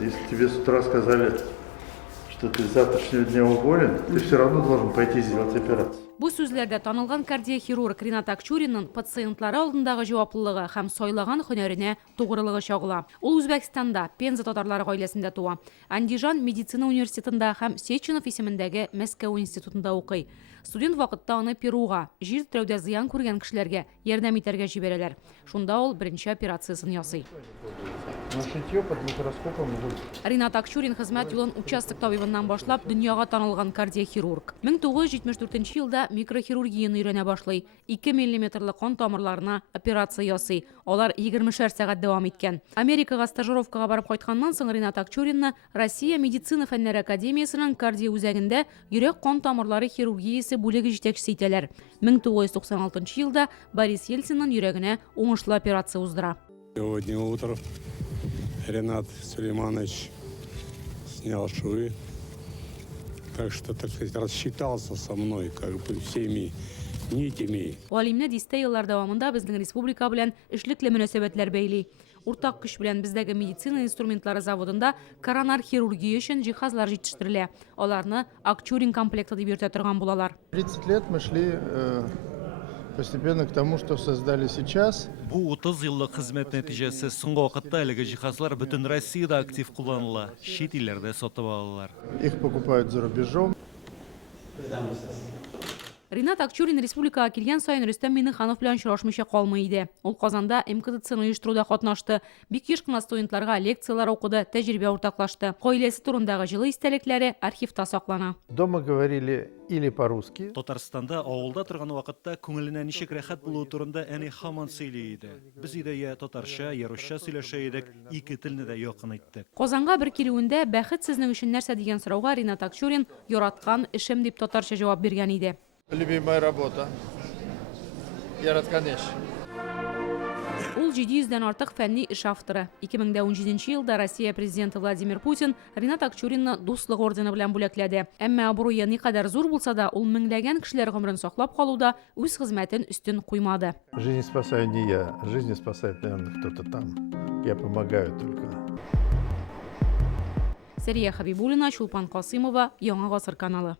Если тебе с утра сказали, что ты с завтрашнего дня уволен, ты все равно должен пойти сделать операцию. Бұл сөзлерде танылған кардиохирург Ринат Акчуриннің пациентлары алдындағы жауаплылығы һәм сойлаған һөнәренә тугрылыгы чагыла. Ул Үзбәкстанда Пенза татарлары гаиләсендә туа. Андижан медицина университетында һәм Сеченов исемендәге Мәскәү институтында укый. Студент вакытта аны Перуга, җир терәүдә зыян күргән кешеләргә ярдәм итәргә җибәрәләр. Шунда ул беренче операциясын ясый. Под микроскопом. Ринат Акчурин хезмәт юлын участок табибыннан башлап дөньяга танылган кардиохирург. 1974 елда микрохирургияны өйрәнә башлый. 2 мм кан тамырларына операция ясый. Алар 20 сәгать дәвам иткән. Америкага стажировкага барып кайтканнан соң Ринат Акчуринны Россия медицина фәннәре академиясының кардио үзәгендә йөрәк кан тамырлары хирургиясе бүлеге җитәкчесе итәләр. 1996 елда Борис Ельцинның йөрәгенә уңышлы операция уздыра. Сегодня утром Ринат Сулейманович снял швы, так что, так сказать, рассчитался со мной как бы всеми нитями. Галимне дистә еллар дәвамында безнең республика белән эшлекле мөнәсәбәтләр бәйли. Уртак көч белән бездәге медицина инструментлары заводында коронар хирургия өчен җиһазлар җитештерелә. Аларны Акчурин комплекты дип йөртә торган булалар. 30 лет мы шли постепенно к тому, что создали сейчас. Бу 30 еллык хезмәт нәтиҗәсе соңгы вакытта әлеге җиһазлар бөтен Россиядә актив кулланыла, чит илләрдә сатып алалар. Их покупают за рубежом. Ринат Акчурин республикага килгән сайын Рөстәм Миңнеханов белән очрашмыйча калмый иде. Ул Казанда МКТЦны оештыруда катнашты. Бик еш кына студентларга лекциялар укыды, тәҗрибә уртаклашты. Гаиләсе турындагы җылы истәлекләре архивта саклана. Дома говорили или по-русски. Татарстанда авылда торган вакытта күңеленә ничек рәхәт булу турында әни һаман сөйли иде. Без өйдә я татарча, я русча сөйләшә идек, ике телне дә якын иттек. Казанга бер килүендә бәхет сезнең өчен нәрсә дигән сорауга Ринат Акчурин яраткан эшем дип татарча җавап биргән иде. Любимая работа. Яраткан эш. Ул 700-дән артык фәнни эш авторы. 2017 елда Россия президенты Владимир Путин Ринат Акчуринны дуслык ордены белән бүләкләде. Әмма абруе никадәр зур булса да, ул меңләгән кешеләр гомерен саклап калуда үз хезмәтен үстен куймады. Жизнь спасаю не я, жизнь спасает, наверное, кто-то там. Я помогаю только. Сәрия Хабибуллина, Чулпан Касымова, Яңа гасыр каналы.